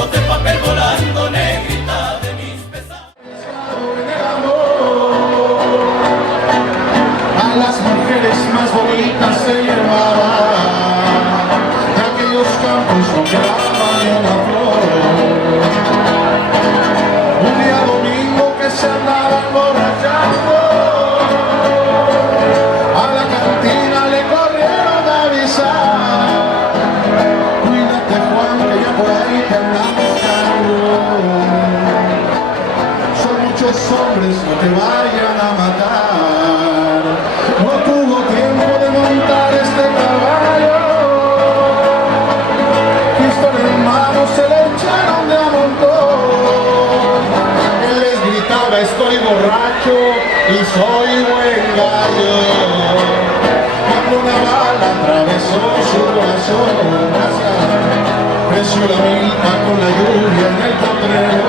trozos de papel volando, negrita de mis pesados. A las mujeres más bonitas se llevaba, de aquellos campos no quedaba ni una flor. Un día domingo que se andaba emborrachando, a la cantina le corrieron a avisar: cuídate, Juan, que ya por ahí te andan buscando. Son muchos hombres, no te vayan a matar. No tuvo tiempo de montar este caballo, pistola en mano se le echaron de a montón. Él les gritaba: estoy borracho y soy buen gallo. Cuando una bala atravesó su corazón, creció la milpa con la lluvia en el potrero,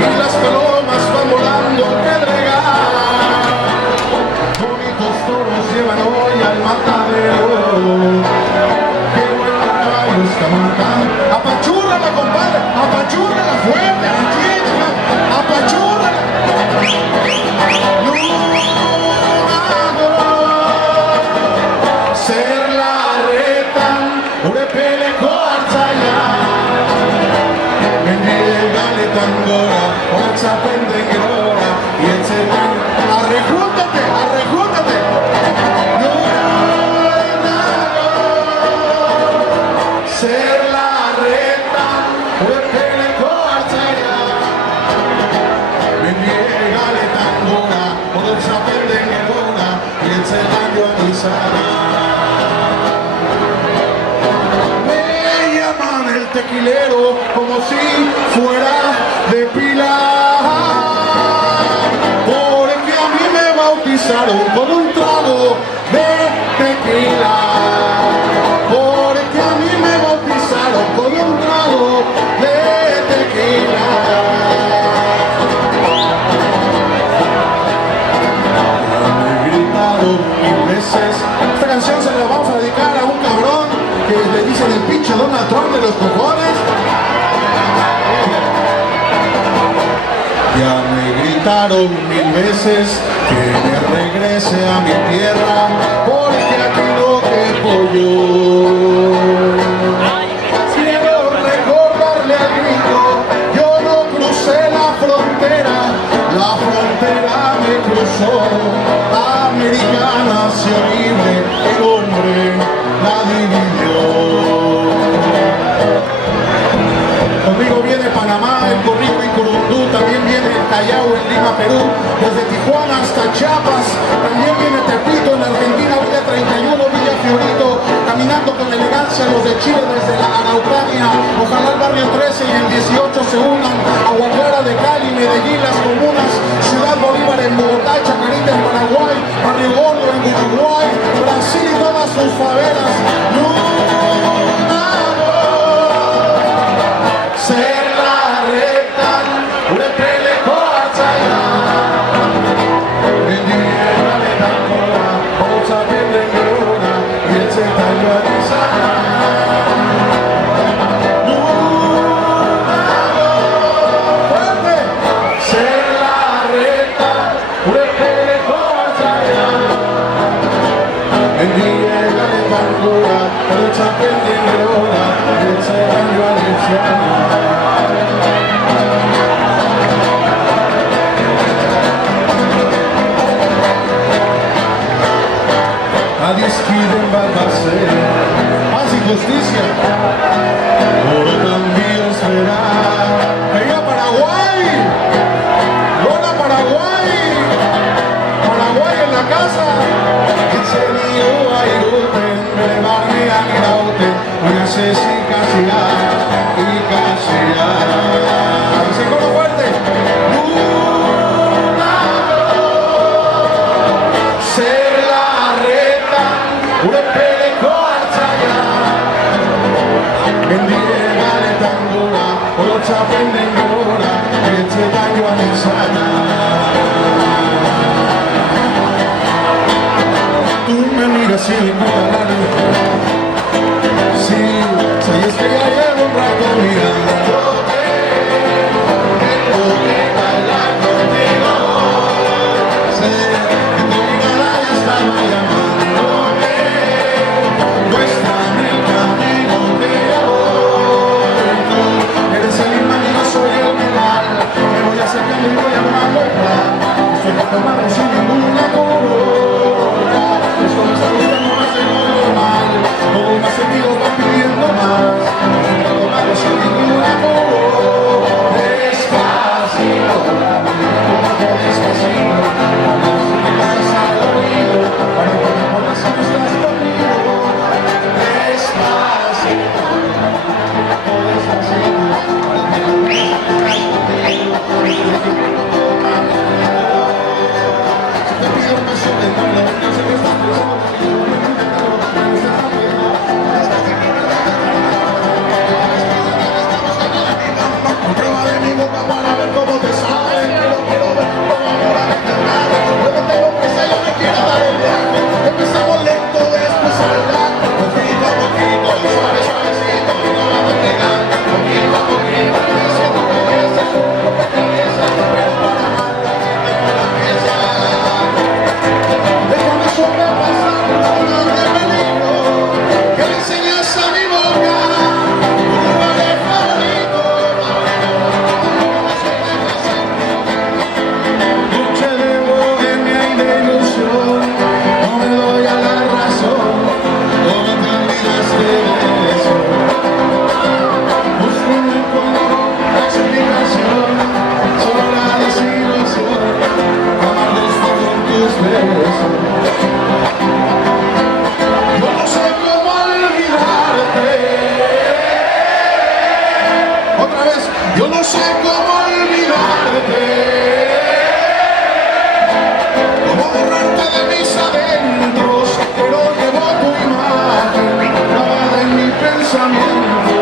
y las palomas van volando al pedregal. Bonitos toros llevan hoy al matadero. Qué buen caballo está montando. Apachúrrala, compadre, apachúrrala fuerte, apachúrrala. Ser la retan, urepele koartzaia. Menegale tangora, otza pendegrora, y etzetan. Arrejúntate, arrejúntate. No hay nada. Ser la retan, urepele koartzaia. Menegale tangora, otza pendegrora, y etzetan joanizara. El tequilero como si fuera de Pilar, porque a mí me bautizaron con un trago de tequila, porque a mí me bautizaron con un trago de tequila. Me gritaron 1000 veces. Esta canción se la vamos a dedicar a un cabrón que le dicen el pinche Donald Trump de los cojones. Ya me gritaron 1000 veces que me regrese a mi tierra, porque aquí no quepo yo. Quiero recordarle al grito: yo no crucé la frontera me cruzó. Americana se horrible, el hombre la dividió. Conmigo viene Panamá, el Corrico y Curundú, también viene el Callao en Lima, Perú, desde Tijuana hasta Chiapas, también viene Tepito en Argentina, Villa 31, Villa Fiorito, caminando con elegancia los de Chile desde la Araucanía, ojalá el barrio 13 y el 18 se unan, Aguadera de Cali, Medellín, las comunas, Ciudad Bolívar en Bogotá, Chacarita en Paraguay, Barrio Gordo en Uruguay, Brasil y todas sus favelas. Ser la recta, urepele koartzaia. Mendiegale tangora, otza pendegrora, y etzetan joanizara. Fuerte. Ser la recta, urepele koartzaia. Mendiegale tangora, otza pendegrora, y etzetan joanizara. Adiskiden batase, paz y justicia, oro también será. ¡Venga, Paraguay! ¡Hola, Paraguay! ¡Paraguay en la casa! Ese lío hay uten, me barne a graute, una cesi casi y casi se coro fuerte. Ser la reta, urepele koartzaia. Mendiegale tangora, otza pendegrora, etzetan joanizara. Tú me miras y me cuentas la luz. Sí, sabes que ya llevo un rato mirando. sé cómo olvidarte, cómo borrarte de mis adentros, pero llevo tu imagen grabada en mi pensamiento.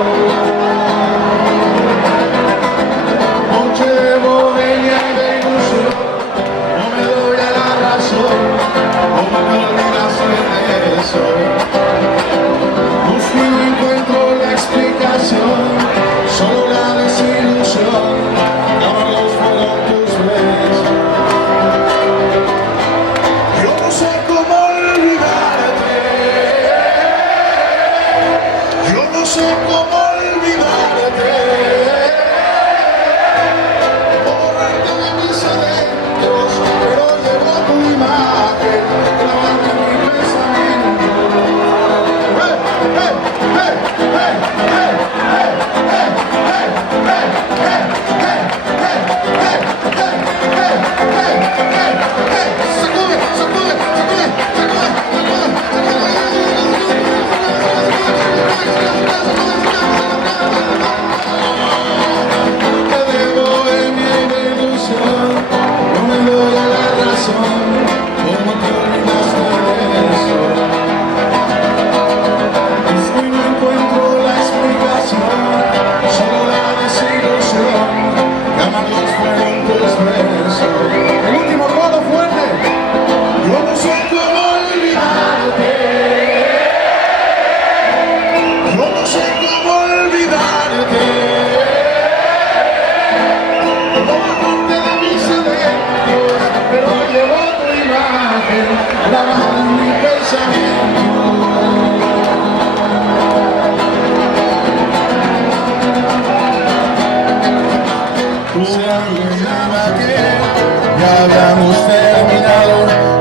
Noche de bohemia y de ilusión, no me doy a la razón, cómo me olvidaste de eso. Busco y no encuentro la explicación, solo la desilusión, amargos fueron tus besos. Yo no sé cómo olvidarte, yo no sé cómo olvidarte, borrarte de mis adentros, pero llevo tu imagen grabada en mi pensamiento. El último codo fuerte. Yo no sé cómo olvidarte, yo no sé cómo olvidarte, borrarte de mis adentros, pero llevo tu imagen grabada en mi pensamiento. Tú imaginaba que ya habíamos terminado,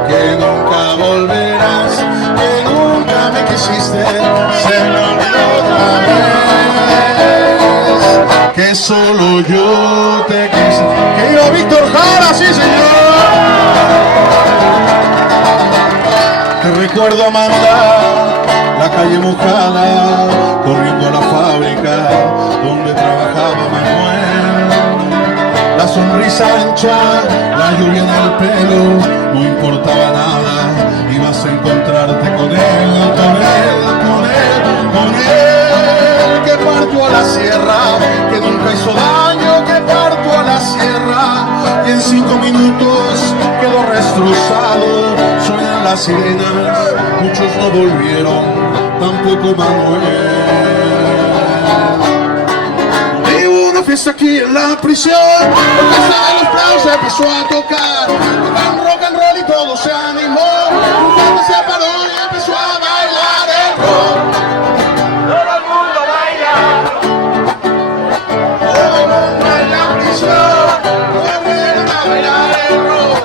que nunca volverás, que nunca me quisiste, se me olvidó otra vez, que solo yo te quise. Que iba Víctor Jara, sí señor. Te recuerdo, Amanda, la calle mojada, corriendo a la fábrica donde trabajaba Manuel. La sonrisa ancha, la lluvia en el pelo, no importaba nada, ibas a encontrarte con él, que parto a la sierra, que nunca hizo daño, que parto a la sierra, y en 5 minutos quedó destrozado. Suenan las sirenas, muchos no volvieron, tampoco Manuel. Fiesta aquí en la prisión, la casa de los Bravos se empezó a tocar, rock and roll y todo se animó, un gente se paró y empezó a bailar el rock. Todo el mundo baila, todo el mundo en la prisión, corrieron a bailar el rock.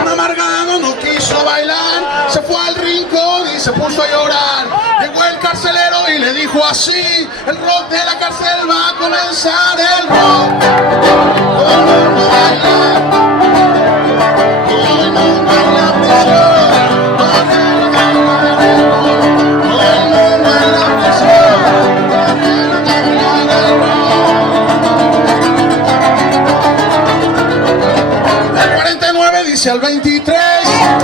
Un amargado no quiso bailar, se fue al rincón y se puso a llorar. Llegó el carcelero y le dijo así: el rock de la cárcel va a comenzar, el rock. Todo el mundo baila, todo el mundo en la prisión, corrieron a bailar el rock. Todo el mundo en la prisión, corrieron a bailar el rock. El 49 dice al 23: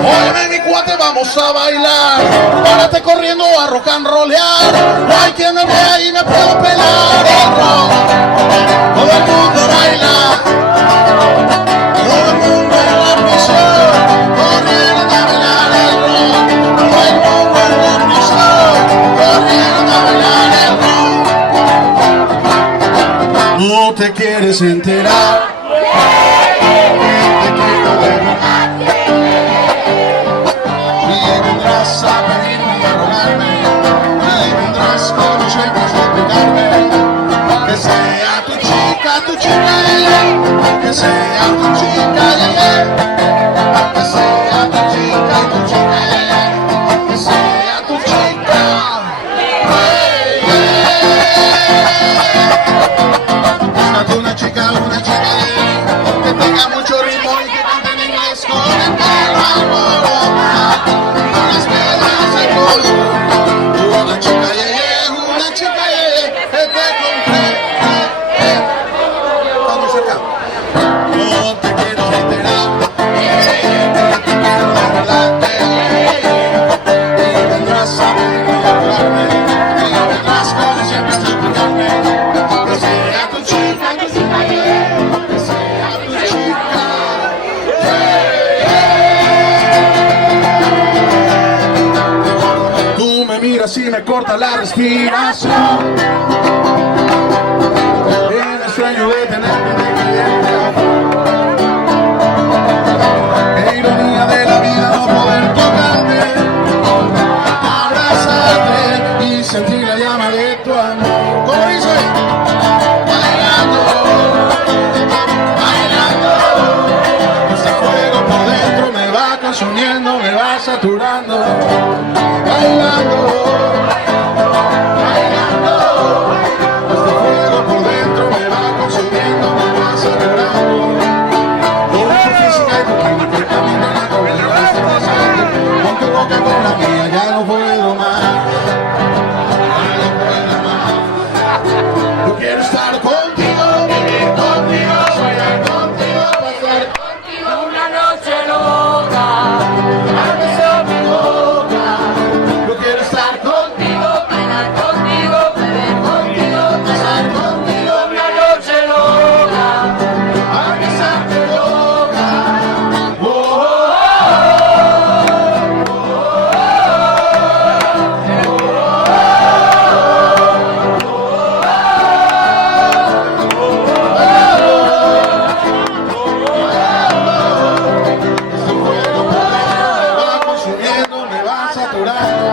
óyeme mi cuate, vamos a bailar, párate corriendo a rock and rollear, no hay quien me vea y me puedo pelar el rock. Todo el mundo baila, todo el mundo en la prisión, corrieron a bailar el rock. Todo el mundo en la prisión, corrieron a bailar el rock. No te quieres enterar, te quiero de verdad. Vendrás a pedirme y a rogarme, y vendrás con los sueños a pegarme. Que sea tu chica, que sea tu chica, que sea tu chica, que sea tu chica. Búscate una chica, que tenga mucho ritmo y que cante en inglés con el pelo alborotado. Una chica, que te compré. corta la respiración. En el sueño de tenerte de cliente. Qué ironía de la vida no poder tocarte, abrazarte y sentir la llama de tu amor. ¿Cómo dice? Bailando, bailando. Este fuego por dentro me va consumiendo, me va saturando. Bailando, bailando. Este fuego por dentro me va consumiendo, me va saturando. Con tu física y tu química, el camino en la comida, este pasaje. Con tu boca con la mía, ya no puedo más. Ya no puedo más. Yo quiero estar contigo, vivir contigo, soñar contigo, pasar contigo una noche loca. Abrazar mi boca. Yo quiero estar contigo, bailar contigo, beber contigo, pasar contigo una noche loca. Abrazar mi boca. Oh, oh, este fuego me va consumiendo, me va saturando.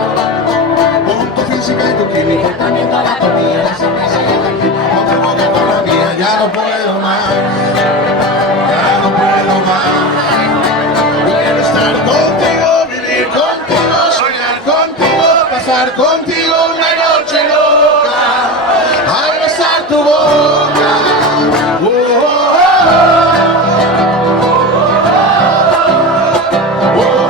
Con tu física y tu química, también la anatomía, la cerveza y la química. Con tu boca con la mía, ya no puedo más. Ya no puedo más. Yo quiero estar contigo, vivir contigo, soñar contigo, pasar contigo una noche loca. Abrazar tu boca. Oh, oh, oh, oh.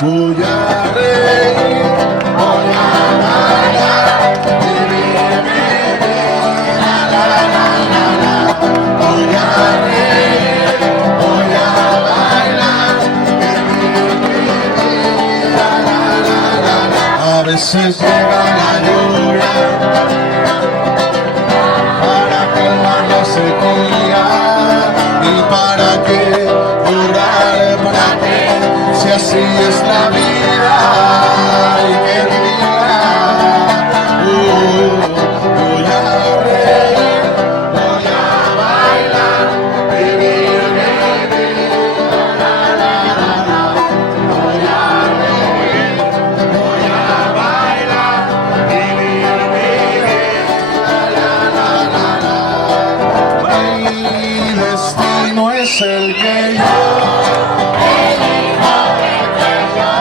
Voy a reír, voy a bailar, vivir mi vida, la, la, la, la. Voy a reír, voy a bailar, vivir mi vida, la, la, la, la. A veces llega la lluvia para calmar la sequía. ¿Y para qué llorar? ¿Para qué? Si así es la vida, hay que vivirla. Voy a reír, voy a bailar, vivir mi vida, la, la, la, la. Voy a reír, voy a bailar, vivir mi vida, la, la, la, la. Mi destino es el que yo elijo, el que yo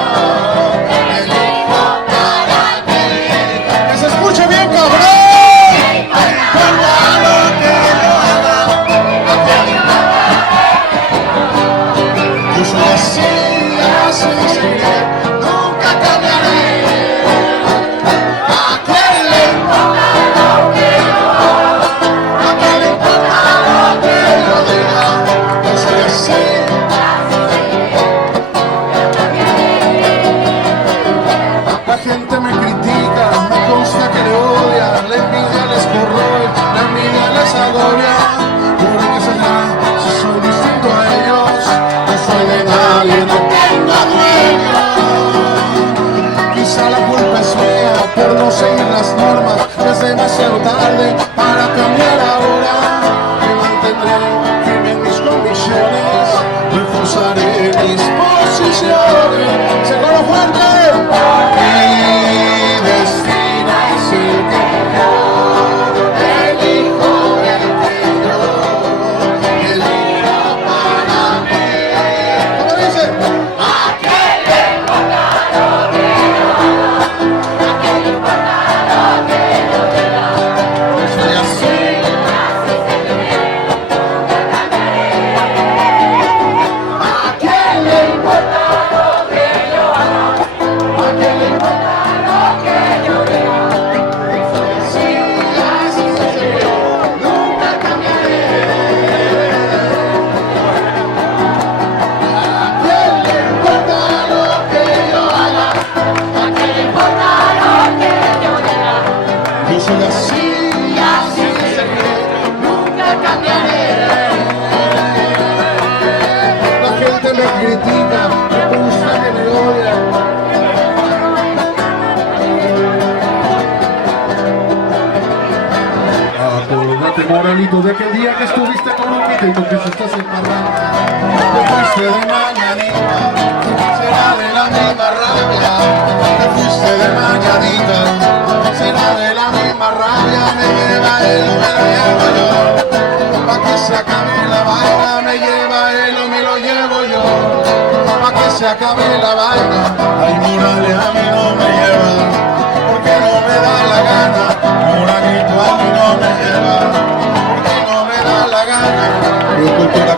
moralito, de aquel día que estuviste con un pita y tú que estás en parranda. Te fuiste de mañanita, será de la misma rabia. Te fuiste de mañanita, será de la misma rabia. Me lleva él o me lo llevo yo, pa' que se acabe la vaina. Me lleva él o me lo llevo yo, pa' que se acabe la vaina. Ay, Morales a mí no me lleva, porque no me da la gana. Moralito a mí no me lleva, porque no me da la gana.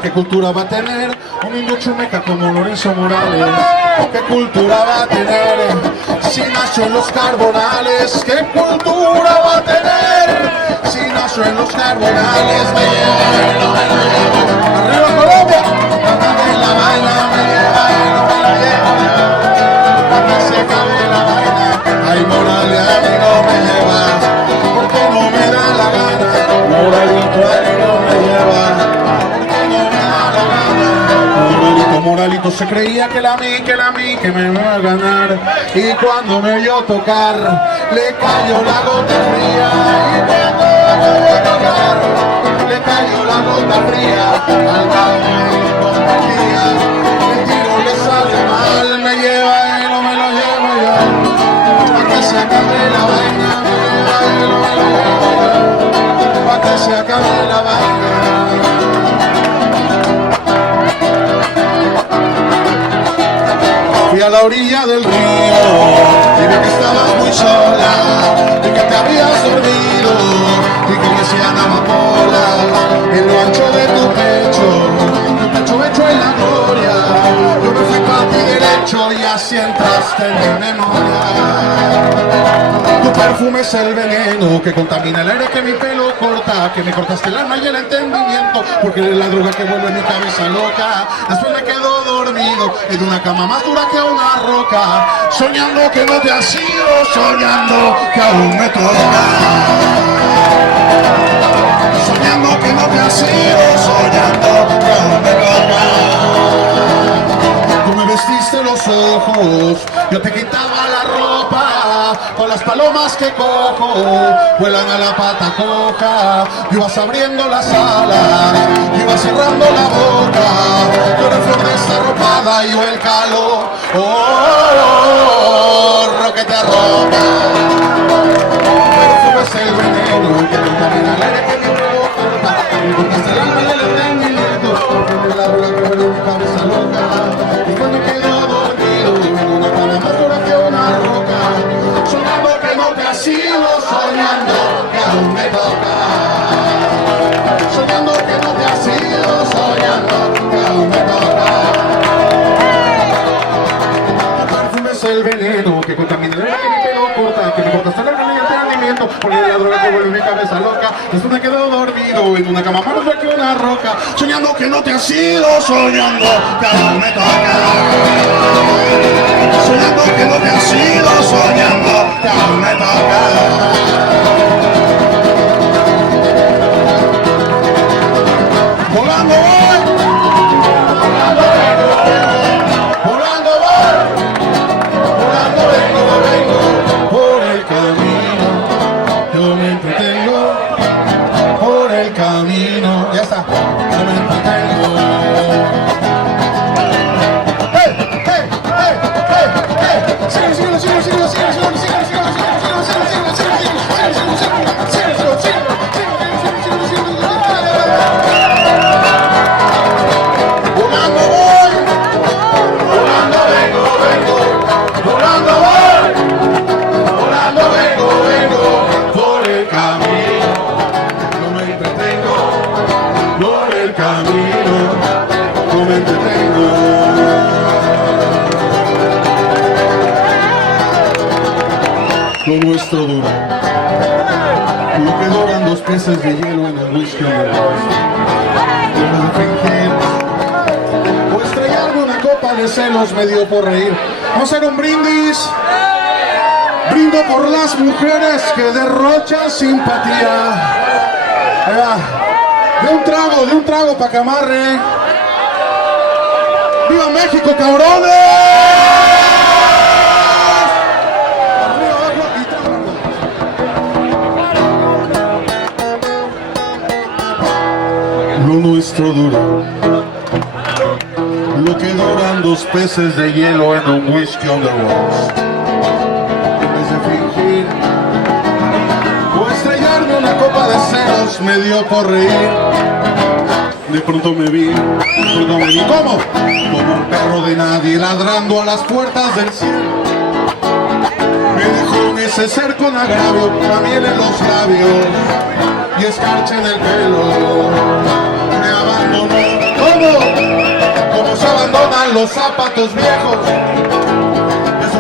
¿Qué cultura va a tener un indio chumeca como Lorenzo Morales? ¿Qué cultura va a tener si nació en los carbonales? ¿Qué cultura va a tener si nació en los carbonales? Me lleva él o me lo llevo. ¡Arriba Colombia! Cántate la vaina, me lleva él o me lo llevo yo, para que se acabe la vaina. Ay, Morales a mí no me lleva, porque no me da la gana. Moralito a mí no me lleva, porque no me da la gana. Moralito se creía que que me iba a ganar. Y cuando me vio tocar, le cayó la gota fría. Y cuando me vio tocar, le cayó la gota fría. Al cabo de compañía, el tiro le sale mal. Me lleva él o me lo llevo yo, pa' que se acabe la vaina. Me lleva él o me lo llevo yo, pa' que se acabe la vaina. Fui a la orilla del río y vi que estabas muy sola y que te habías dormido y que me hacían amapolas en lo ancho de tu pecho hecho en la gloria. Yo me fui pa' ti derecho y así entraste en mi memoria. Tu perfume es el veneno que contamina el aire que mi pelo corta, que me cortaste el alma y el entendimiento, porque eres la droga que vuelve mi cabeza loca. Después me quedo dormido en una cama más dura que una roca, soñando que no te has ido, soñando que aún me toca, soñando que no te has ido, soñando que aún me toca. Tú me vestiste los ojos, yo te quitaba la ropa, con las palomas que cojo vuelan a la pata coja. Ibas abriendo las alas, ibas cerrando la boca. Tú eres flor desarropada y yo el calor, que te arroja. Pero fumes el veneno que contamina el aire que me provoca. Me cortaste el alma y el entendimiento, porque la droga que vuelve mi cabeza loca. Y cuando quedo dormido en una cama más dura que una roca, soñando que no te has ido, soñando que aún me toca, soñando que no te has ido, soñando que aún me toca. Tu perfume es el veneno que contamina el aire que mi pelo corta, que me cortaste el alma y el entendimiento, porque la droga que vuelve mi cabeza loca. Después me quedo dormido en una cama más dura que una roca, soñando que no te has ido, soñando que aún me toca, soñando que no te has ido, soñando que aún me toca. Volando voy, volando vengo, volando voy, volando vengo por el camino. Yo me entretengo por el camino. Ya está, yo me entretengo. ¡Hey, hey, hey, hey, hey! ¡Síguelo, síguelo, síguelo, síguelo, síguelo, síguelo, síguelo, síguelo, síguelo, síguelo, síguelo, síguelo, volando voy, volando vengo, volando voy, volando vengo por el camino. No me entretengo por el camino, no me entretengo. Lo nuestro dura, lo que duran 2 peces de hielo en el whisky on the rocks. Debes de fingir o estrellarme una copa de celos medio por reír. Vamos a hacer un brindis. Brindo por las mujeres que derrochan simpatía. Ahí va. De un trago pa' que amarre. ¡Viva México, cabrones! nuestro duro lo que duran 2 peces de hielo en un whisky on the rocks. En vez de fingir o estrellarme una copa de ceros, me dio por reír. De pronto me vi, ¿cómo? Como un perro de nadie ladrando a las puertas del cielo. Me dejó en ese ser con agravio, la miel en los labios y escarcha en el pelo. Me abandonó, ¿cómo? Como se abandonan los zapatos viejos.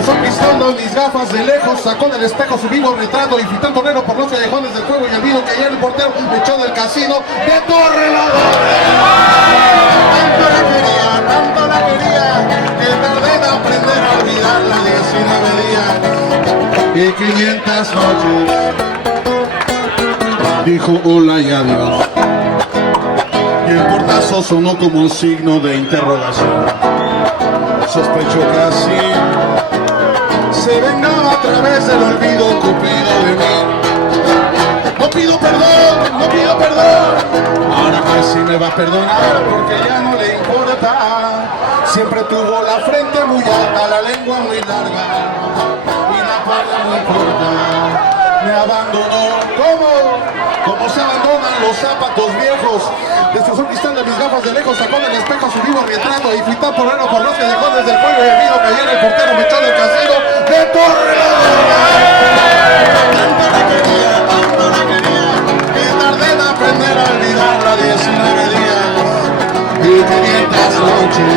Conquistando mis gafas de lejos, sacó del espejo su vivo retrato y fui tan torero por los callejones del juego y el vino que ayer el portero me echó del casino de Torre la tanto la quería, que tardé en aprender a olvidarla. 19 días y 500 noches dijo hola y adiós, y el portazo sonó como un signo de interrogación. Sospecho que así se vengaba a través del olvido Cupido de mí. No pido perdón, no pido perdón. Ahora casi me va a perdonar porque ya no le importa. Siempre tuvo la frente muy alta, la lengua muy larga y la espalda muy corta. Me abandonó, ¿cómo se abandonan los zapatos viejos? Destrozó el cristal de mis gafas de lejos, sacó del espejo su vivo retrato y fui tan porrero por los callejones del fuego y el vino que ayer el portero me echó del casino de Torre la tanto la quería, que tardé en aprender a olvidarla. 19 días y 500 noches,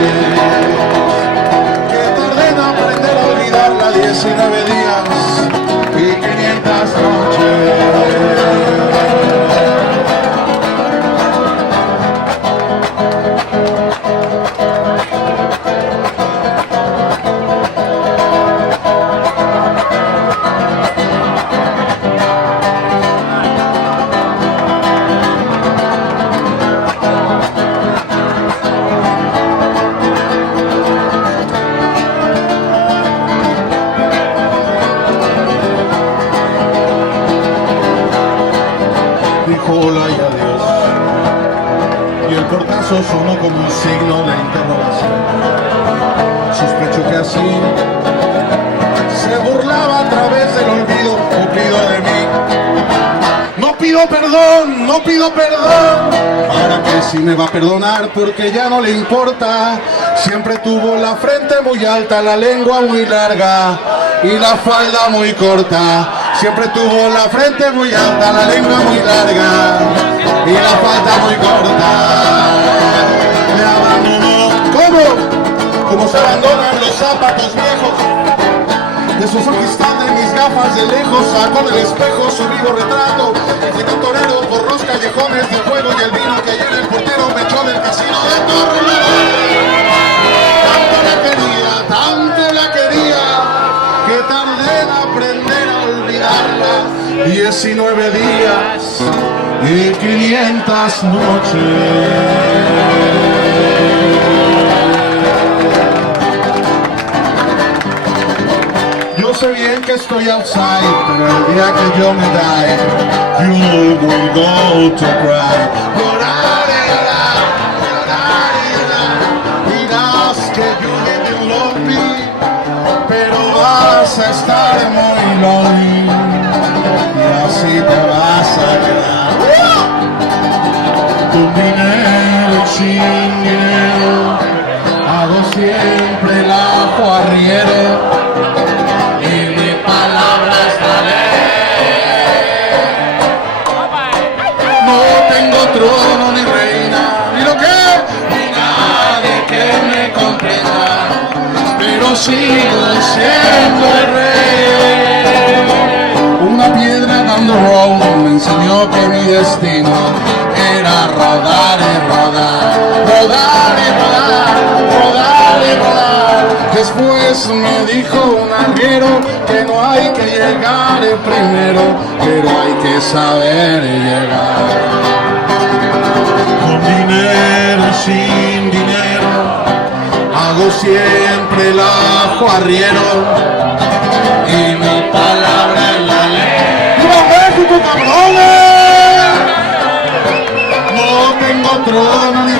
que tardé en aprender a olvidarla. 19 días y 500 noches. Hola y adiós, y el portazo sonó como un signo de interrogación. Sospecho que así se burlaba a través del olvido Cupido de mí. No pido perdón, no pido perdón. Ahora que sí me va a perdonar porque ya no le importa. Siempre tuvo la frente muy alta, la lengua muy larga y la falda muy corta. Siempre tuvo la frente muy alta, la lengua muy larga y la falda muy corta. Me abandonó, ¿cómo se abandonan los zapatos viejos? De su cristal de mis gafas de lejos, sacó del espejo su vivo retrato. Fui tan torero por los callejones del juego y el vino que ayer el portero me echó del casino de Torre la tanto la quería, que tardé en aprender a olvidarla. 19 días y 500 noches. Yo sé bien que estoy outside, pero el día que yo me die, you will go to cry. Dirás que you didn't love me, pero vas a estar muy lonely y así te vas a quedar. Con dinero y sin dinero, hago siempre el ajo arriero. Trono ni reina, ni lo que, ni nadie que me comprenda, pero sigo siendo el rey. Una piedra dando roll me enseñó que mi destino era rodar y rodar, rodar y rodar, rodar y rodar. Después me dijo un arriero que no hay que llegar primero, pero hay que saber llegar. Dinero y sin dinero, hago siempre el ajo arriero y mi palabra es la ley. ¡Viva México, cabrones! No tengo trono ni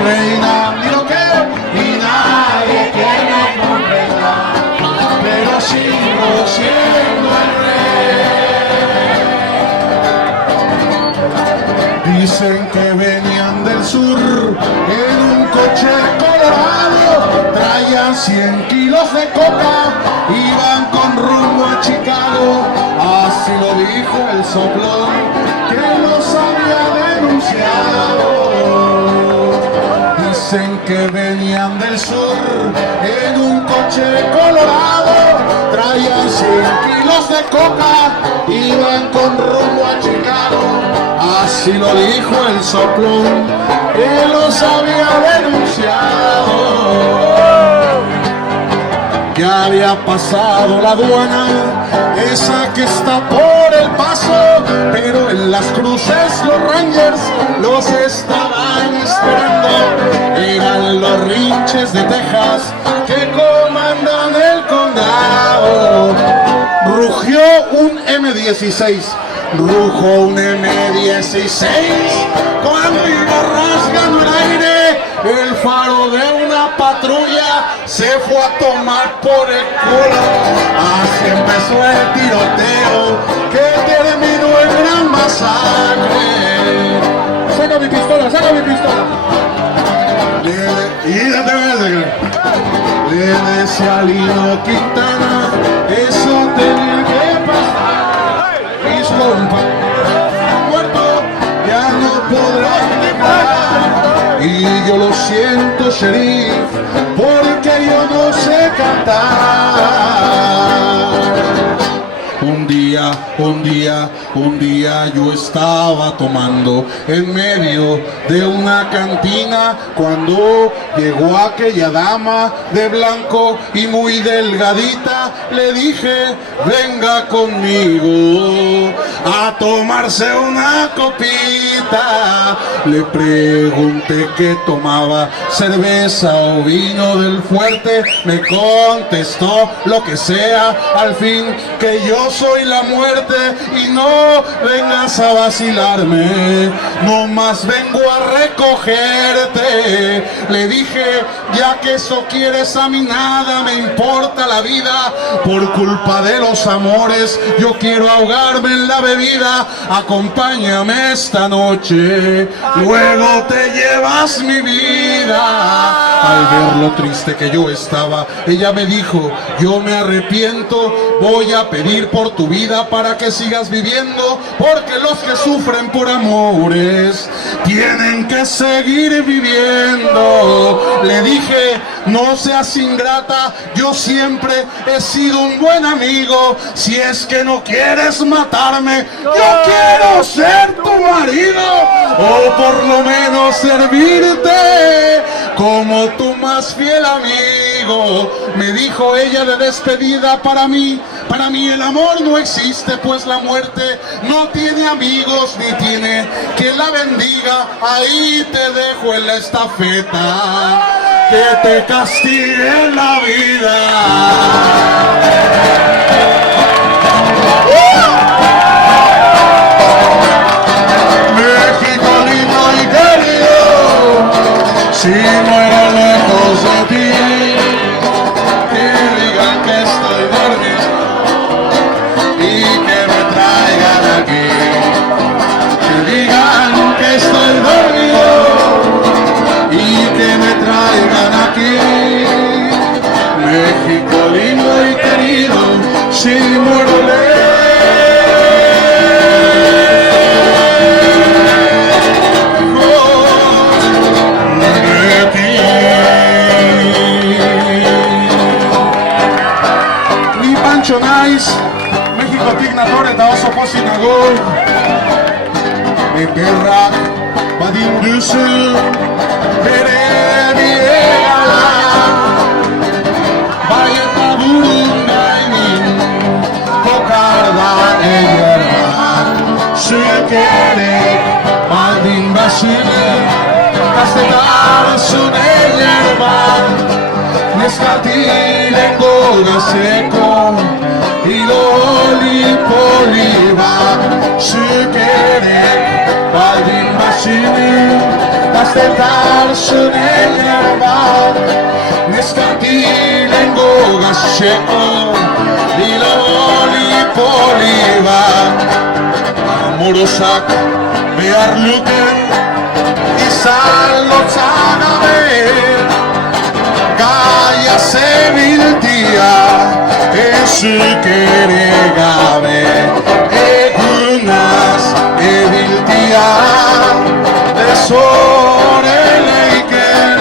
Dicen que venían del sur en un coche colorado, traían 100 kilos de coca, iban con rumbo a Chicago. Así lo dijo el soplón que los había denunciado. Dicen que venían del sur en un coche colorado, traían 100 kilos de coca, iban con rumbo a Chicago. Así lo dijo el soplón que los había denunciado. Ya había pasado la aduana, esa que está por El Paso, pero en Las Cruces los Rangers los estaban esperando. Eran los Rinches de Texas que comandan el condado. Rugió un M16, rugió un M16 cuando iba rasgando el aire. El faro de una patrulla se fue a tomar por el culo. Así empezó el tiroteo que terminó en gran masacre. Saca mi pistola, saca mi pistola. Le decía a Lino Quintana, eso tenía que pasar. Mis compas muertos ya no podrán declarar. Y yo lo siento, sheriff, porque yo no sé cantar. Un día yo estaba tomando en medio de una cantina cuando llegó aquella dama de blanco y muy delgadita. Le dije, venga conmigo a tomarse una copita. Le pregunté que tomaba, cerveza o vino del fuerte. Me contestó, lo que sea, al fin que yo soy la muerte y no vengas a vacilarme, no más vengo a recogerte. Le dije, ya que eso quieres, a mí nada me importa la vida, por culpa de los amores yo quiero ahogarme en la bebida. Acompáñame esta noche, luego te llevas mi vida. Al ver lo triste que yo estaba, ella me dijo, yo me arrepiento, voy a pedir por tu vida para que sigas viviendo, porque los que sufren por amores tienen que seguir viviendo. Le dije, no seas ingrata, yo siempre he sido un buen amigo. Si es que no quieres matarme, yo quiero ser tu marido, o por lo menos servirte como tu más fiel amigo. Me dijo ella de despedida, para mí el amor no existe, pues la muerte no tiene amigos ni tiene que la bendiga. Ahí te dejo en la estafeta, que te castigue en la vida. México lindo y querido, si muero lejos de ti, que digan que estoy dormido y que me traigan aquí. Que digan que estoy dormido y que me traigan aquí. México lindo y querido, si muero lejos de ti. Mi Pancho Nice, México Tignatore, Taoso Posinago, mi perra, Vadim Düssel, Pereviela, Valle Tabungainin, Kokarda Eyerba, Şekerek, Vadim Basile, Kastetar Suneyerba, Nescatil en Goga Seco, Iloli Poliva, Şekerek, Vadim Basile, Kastetar Suneyerba, Nescatil en Goga Seco, Iloli Poliva. Orsak, beharluken izan lotzana behar, gaia zebiltia ezuk ere gabe, egunaz ebiltia desoreleiken,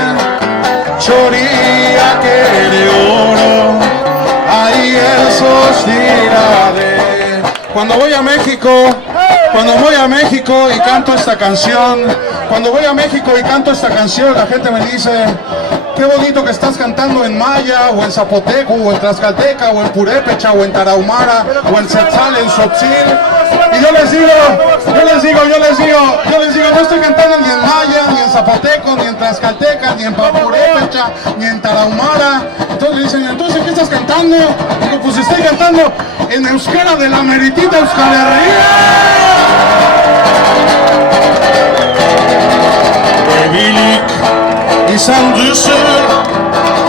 txoriak ere oro, ahí esos dirade. Cuando voy a México y canto esta canción, la gente me dice, qué bonito que estás cantando en maya, o en zapoteco, o en tlaxcalteca, o en purépecha, o en tarahumara, o en tzetzal, en tzotzil. Y yo les digo, no estoy cantando ni en maya, ni en zapoteco, ni en tlaxcalteca, ni en purépecha, ni en tarahumara. Entonces me dicen, ¿entonces qué estás cantando? Digo, pues estoy cantando en euskera de la meritita Euskal Herria. Ebilik izan duzu,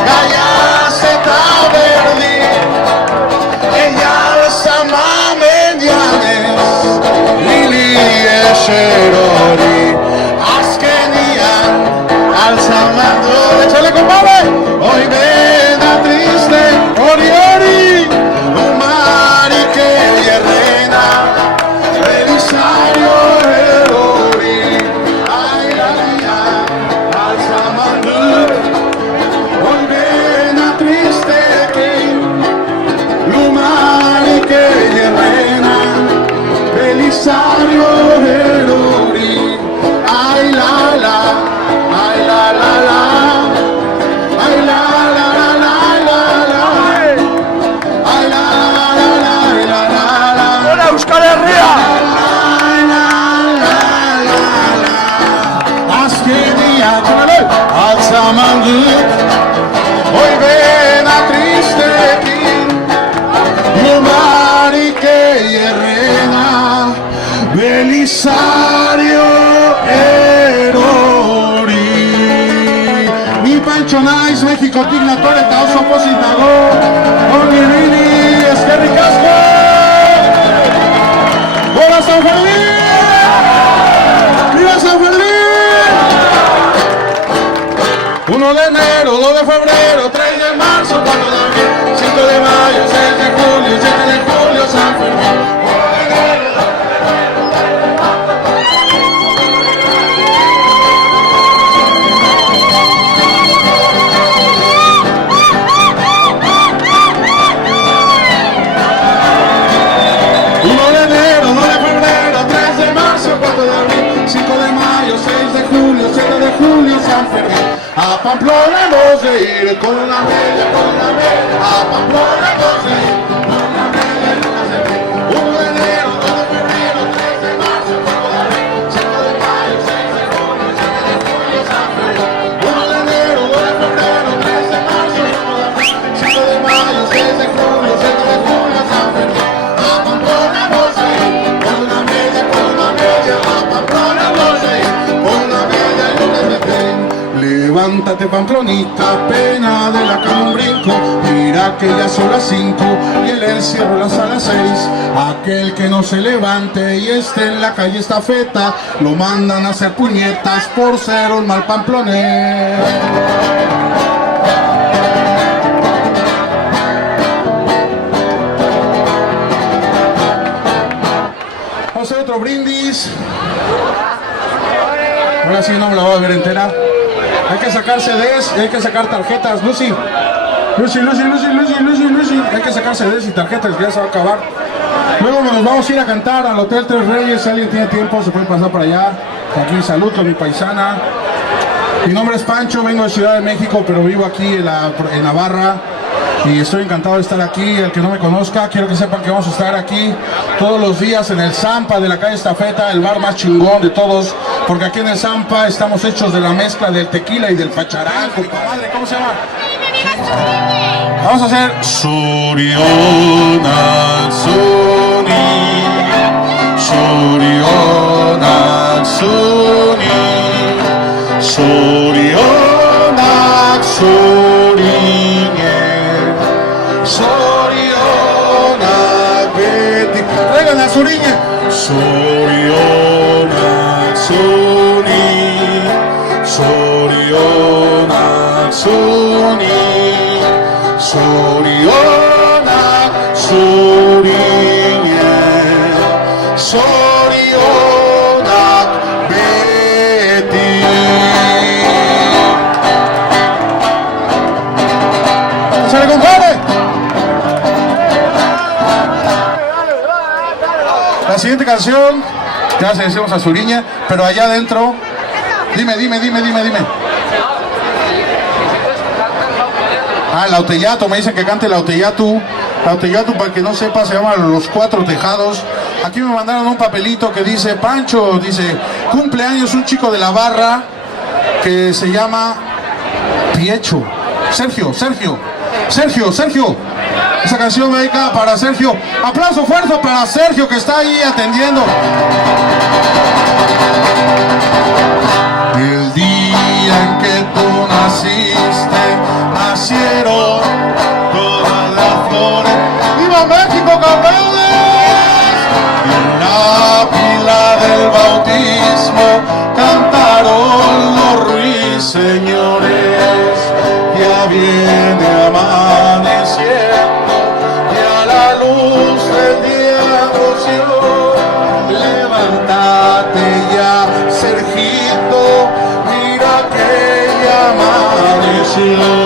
gaiaz eta berdin, eial zamamen janez, lili eserori, azkenian alzamando. ¡Échale, compadre! Hoy bena triste, hori hori, umarik eierrena, Belisario erori, ailaria, alzamando. Hoy bena triste que, umarik eierrena, Belisario erori, ay la la, ay la la la. Euskal Herria! Alzamanduk, hoy bena tristekin, Yumarik eierrena, Belisario erori. Mi Pancho Naiz, México Tignatore, eta oso pozik nago, ongi ibili, eskerrik asko! ¡Hola San Fermín! ¡Viva San Fermín! 1 de enero, 2 de febrero, 3 de marzo, 4 de abril, 5 de mayo, 6 de julio, 7 de julio, San Fermín. 1 de enero, 2 de febrero, 3 de marzo, 4 de abril, 5 de mayo, 6 de julio, 7 de julio, San Fermín. A Pamplona hemos de ir con la media, a Pamplona hemos de ir con la media y una de mí. 1 de enero, 2 de febrero, 3 de marzo, 4 de abril, 5 de mayo, 6 de junio, 7 de julio, San Fermín. 1 de enero, 2 de febrero, 3 de marzo, 4 de abril, 5 de mayo, 6 de julio, 7 de julio, San Fermín. A Pamplona hemos de ir con la media, a Pamplona hemos de ir con la media y una de mí. Levántate, Pamplonita, pena de la cama un brinco, mira que ya son las 5 y el encierro las a las 6. Aquel que no se levante y esté en la calle estafeta, lo mandan a hacer puñetas por ser un mal pamplonés. Vamos a hacer otro brindis. Ahora sí no me la voy a ver entera. Hay que sacar CDs, hay que sacar tarjetas. Lucy. Hay que sacar CDs y tarjetas, ya se va a acabar. Luego nos vamos a ir a cantar al Hotel Tres Reyes. Si alguien tiene tiempo, se puede pasar para allá. Aquí salud con mi paisana. Mi nombre es Pancho, vengo de Ciudad de México, pero vivo aquí en Navarra. Y estoy encantado de estar aquí. El que no me conozca, quiero que sepan que vamos a estar aquí todos los días en el Zampa de la calle Estafeta, el bar más chingón de todos, porque aquí en el Zampa estamos hechos de la mezcla del tequila y del pacharán. Compadre, ¿cómo se llama? Vamos a hacer Soriona Suni, Soriona Suni, Soriona Suni. Soriona Betty, traigan a Soriña. Soriona Suni, Sorionak, Zuriñe, Sorionak beti. ¡Sale, compadre! La siguiente canción, ya se decimos a Zuriñe, pero allá adentro, dime. Ah, el Autellato, me dicen que cante el Autellato. Autellato, para el que no sepa, se llama Los Cuatro Tejados. Aquí me mandaron un papelito que dice, Pancho, dice, cumpleaños un chico de la barra que se llama Piecho. Sergio. Esa canción me dedica para Sergio. Aplauso fuerte para Sergio, que está ahí atendiendo. El día en que tú naciste, nacieron todas las flores. ¡Viva México, cabrones! Y en la pila del bautismo cantaron los ruiseñores. Ya viene amaneciendo, ya la luz del día anunció. Levántate ya, Sergito, mira que ya amaneció.